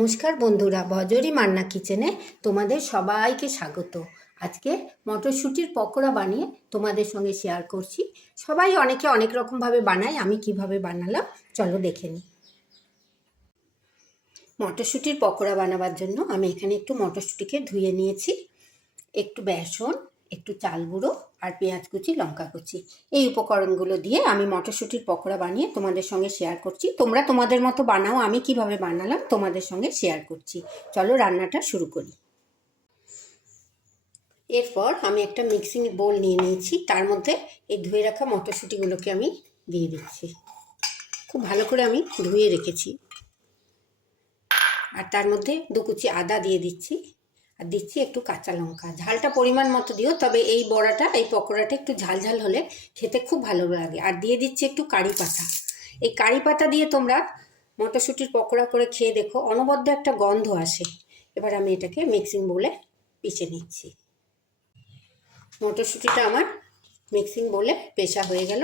নমস্কার বন্ধুরা, বজরি মান্না কিচেনে তোমাদের সবাইকে স্বাগত। আজকে মটরশুঁটির পকোড়া বানিয়ে তোমাদের সঙ্গে শেয়ার করছি। সবাই অনেকে অনেক রকমভাবে বানায়, আমি কিভাবে বানালাম চলো দেখে নিই। মটরশুঁটির পকোড়া বানাবার জন্য আমি এখানে একটু মটরশুঁটিকে ধুয়ে নিয়েছি, একটু বেসন, একটু চাল গুঁড়ো আর পেঁয়াজ কুচি, লঙ্কা কুচি, এই উপকরণগুলো দিয়ে আমি মটরশুঁটির পকোড়া বানিয়ে তোমাদের সঙ্গে শেয়ার করছি। তোমরা তোমাদের মতো বানাও, আমি কিভাবে বানালাম তোমাদের সঙ্গে শেয়ার করছি। চলো রান্নাটা শুরু করি। এরপর আমি একটা মিক্সিং বোল নিয়ে নিয়েছি, তার মধ্যে এই ধুয়ে রাখা মটরশুঁটিগুলোকে আমি দিয়ে দিচ্ছি। খুব ভালো করে আমি ধুয়ে রেখেছি। আর তার মধ্যে 2 কুচি আদা দিয়ে দিচ্ছি, আর দিচ্ছি একটু কাঁচা লঙ্কা। ঝালটা পরিমাণ মতো দিও, তবে এই বড়াটা, এই পকোড়াটা একটু ঝাল ঝাল হলে খেতে খুব ভালো লাগে। আর দিয়ে দিচ্ছি একটু কারি পাতা। এই কারি পাতা দিয়ে তোমরা মটরশুঁটির পকোড়া করে খেয়ে দেখো, অনবদ্য একটা গন্ধ আসে। এবার আমি এটাকে মিক্সিং বোলে পিষে নিচ্ছি। মটরশুঁটিটা আমার মিক্সিং বোলে পেষা হয়ে গেল।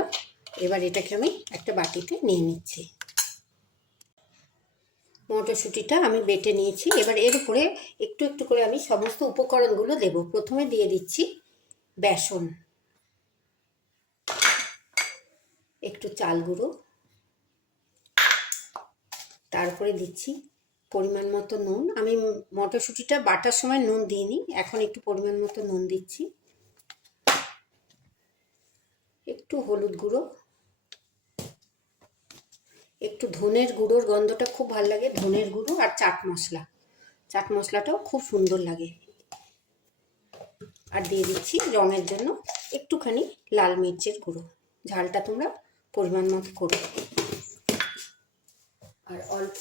এবার এটাকে আমি একটা বাটিতে নিয়ে নিচ্ছি। মটরশুঁটিটা আমি বেটে নিয়েছি। এবার এর উপরে একটু একটু করে আমি সমস্ত উপকরণগুলো দেব। প্রথমে দিয়ে দিচ্ছি বেসন, একটু চাল গুঁড়ো, তারপরে দিচ্ছি পরিমাণ মতো নুন। আমি মটরশুঁটিটা বাটার সময় নুন দিইনি, এখন একটু পরিমাণ মতো নুন দিচ্ছি। একটু হলুদ গুঁড়ো, একটু ধনের গুঁড়োর গন্ধটা খুব ভালো লাগে, ধনের গুঁড়ো, আর চাট মশলা। চাট মশলাটাও খুব সুন্দর লাগে। আর দিয়ে দিচ্ছি রঙের জন্য একটুখানি লাল মির্চের গুঁড়ো। ঝালটা তোমরা পরিমাণ মতো করো। আর অল্প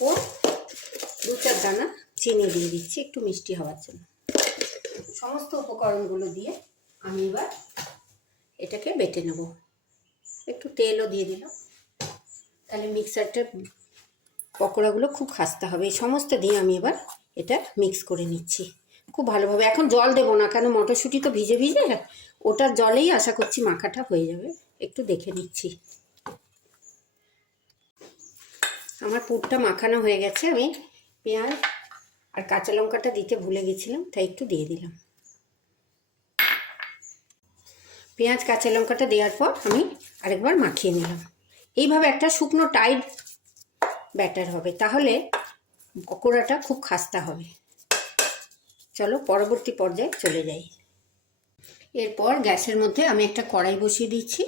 2-4 দানা চিনি দিয়ে দিচ্ছি একটু মিষ্টি হওয়ার জন্য। সমস্ত উপকরণগুলো দিয়ে আমি এবার এটাকে বেটে নেব। একটু তেলও দিয়ে দিলাম, তাহলে মিক্সারটা পকোড়াগুলো খুব খাস্তা হবে। এই সমস্ত দিয়ে আমি এবার এটা মিক্স করে নিচ্ছি খুব ভালোভাবে। এখন জল দেবো না, কেন মটরশুঁটি তো ভিজে ভিজে, ওটার জলেই আশা করছি মাখাটা হয়ে যাবে। একটু দেখে নিচ্ছি। আমার পুরটা মাখানো হয়ে গেছে। আমি পেঁয়াজ আর কাঁচা লঙ্কাটা দিতে ভুলে গেছিলাম, তাই একটু দিয়ে দিলাম। পেঁয়াজ কাঁচা লঙ্কাটা দেওয়ার পর আমি আরেকবার মাখিয়ে নিলাম। এইভাবে একটা শুকনো টাইট ব্যাটার হবে, তাহলে পকোড়াটা খুব খাস্তা হবে। চলো পরবর্তী পর্যায়ে চলে যাই। এরপর গ্যাসের মধ্যে আমি একটা কড়াই বসিয়ে দিচ্ছি।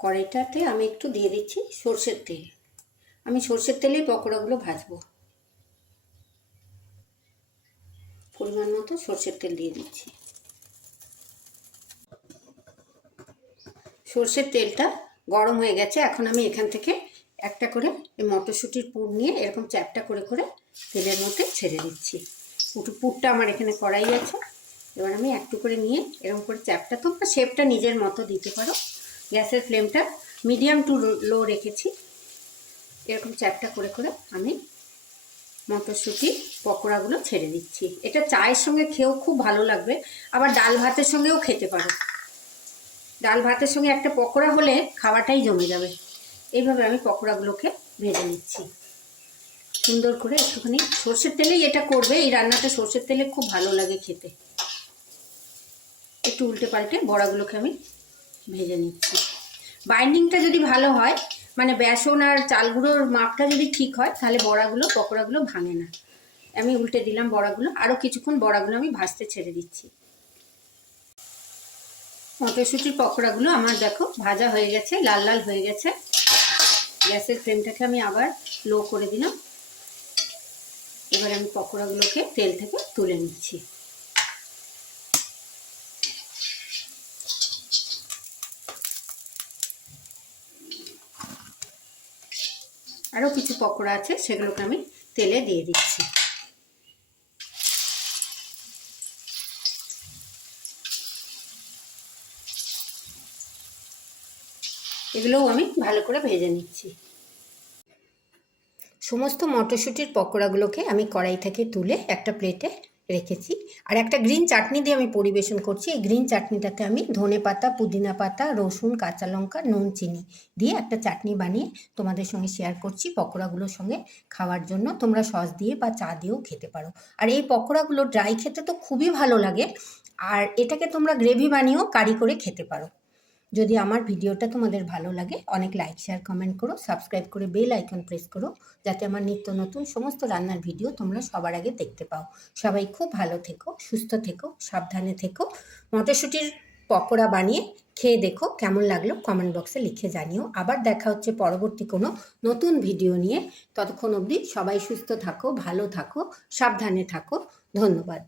কড়াইটাতে আমি একটু দিয়ে দিচ্ছি সর্ষের তেল। আমি সর্ষের তেলেই পকোড়াগুলো ভাজবো। পরিমাণ মতো সর্ষের তেল দিয়ে দিচ্ছি। সর্ষের তেলটা গরম হয়ে গেছে। এখন আমি এখান থেকে একটা করে এই মটরশুঁটির পুর নিয়ে এরকম চ্যাপটা করে করে তেলের মধ্যে ছেড়ে দিচ্ছি। পুরটা আমার এখানে কড়াই আছে। এবার আমি একটু করে নিয়ে এরকম করে চ্যাপটা, তোমরা শেপটা নিজের মতো দিতে পারো। গ্যাসের ফ্লেমটা মিডিয়াম টু লো রেখেছি। এরকম চ্যাপটা করে করে আমি মটরশুঁটি পকোড়াগুলো ছেড়ে দিচ্ছি। এটা চায়ের সঙ্গে খেয়েও খুব ভালো লাগবে, আবার ডাল ভাতের সঙ্গেও খেতে পারো। ডাল ভাতের সঙ্গে একটা পকোড়া হলে খাওয়াটাই জমে যাবে। এইভাবে আমি পকোড়াগুলোকে ভেজে নিচ্ছি সুন্দর করে। একটুখানি সর্ষের তেলেই এটা করবে, এই রান্নাটা সর্ষের তেলে খুব ভালো লাগে খেতে। একটু উল্টে পাল্টে বড়াগুলোকে আমি ভেজে নিচ্ছি। বাইন্ডিংটা যদি ভালো হয়, মানে বেসন আর চাল গুঁড়োর মাপটা যদি ঠিক হয়, তাহলে পকোড়াগুলো ভাঙে না। আমি উল্টে দিলাম বড়াগুলো। আরও কিছুক্ষণ বড়াগুলো আমি ভাজতে ছেড়ে দিচ্ছি। মটরশুঁটির পকোড়াগুলো আমার দেখো ভাজা হয়ে গেছে, লাল লাল হয়ে গেছে। গ্যাসের ফ্লেমটাকে আমি আবার লো করে দিলাম। এবার আমি পকোড়াগুলোকে তেল থেকে তুলে নিচ্ছি। আরও কিছু পকোড়া আছে, সেগুলোকে আমি তেলে দিয়ে দিচ্ছি। এগুলোও আমি ভালো করে ভেজে নিচ্ছি। সমস্ত মটরশুঁটির পকোড়াগুলোকে আমি কড়াই থেকে তুলে একটা প্লেটে রেখেছি। আর একটা গ্রিন চাটনি দিয়ে আমি পরিবেশন করছি। এই গ্রিন চাটনিটাতে আমি ধনে পাতা, পুদিনা পাতা, রসুন, কাঁচা লঙ্কা, নুন, চিনি দিয়ে একটা চাটনি বানিয়ে তোমাদের সঙ্গে শেয়ার করছি পকোড়াগুলোর সঙ্গে খাওয়ার জন্য। তোমরা সস দিয়ে বা চা দিয়েও খেতে পারো। আর এই পকোড়াগুলো ড্রাই খেতে তো খুবই ভালো লাগে, আর এটাকে তোমরা গ্রেভি বানিয়েও কারি করে খেতে পারো। যদি আমার ভিডিওটা তোমাদের ভালো লাগে অনেক লাইক, শেয়ার, কমেন্ট করো, সাবস্ক্রাইব করে বেল আইকন প্রেস করো, যাতে আমার নিত্য নতুন সমস্ত রান্নার ভিডিও তোমরা সবার আগে দেখতে পাও। সবাই খুব ভালো থেকো, সুস্থ থেকো, সাবধানে থেকো। মটরশুঁটির পকোড়া বানিয়ে খেয়ে দেখো, কেমন লাগলো কমেন্ট বক্সে লিখে জানিও। আবার দেখা হচ্ছে পরবর্তী কোনো নতুন ভিডিও নিয়ে। ততক্ষণ অবধি সবাই সুস্থ থাকো, ভালো থাকো, সাবধানে থাকো। ধন্যবাদ।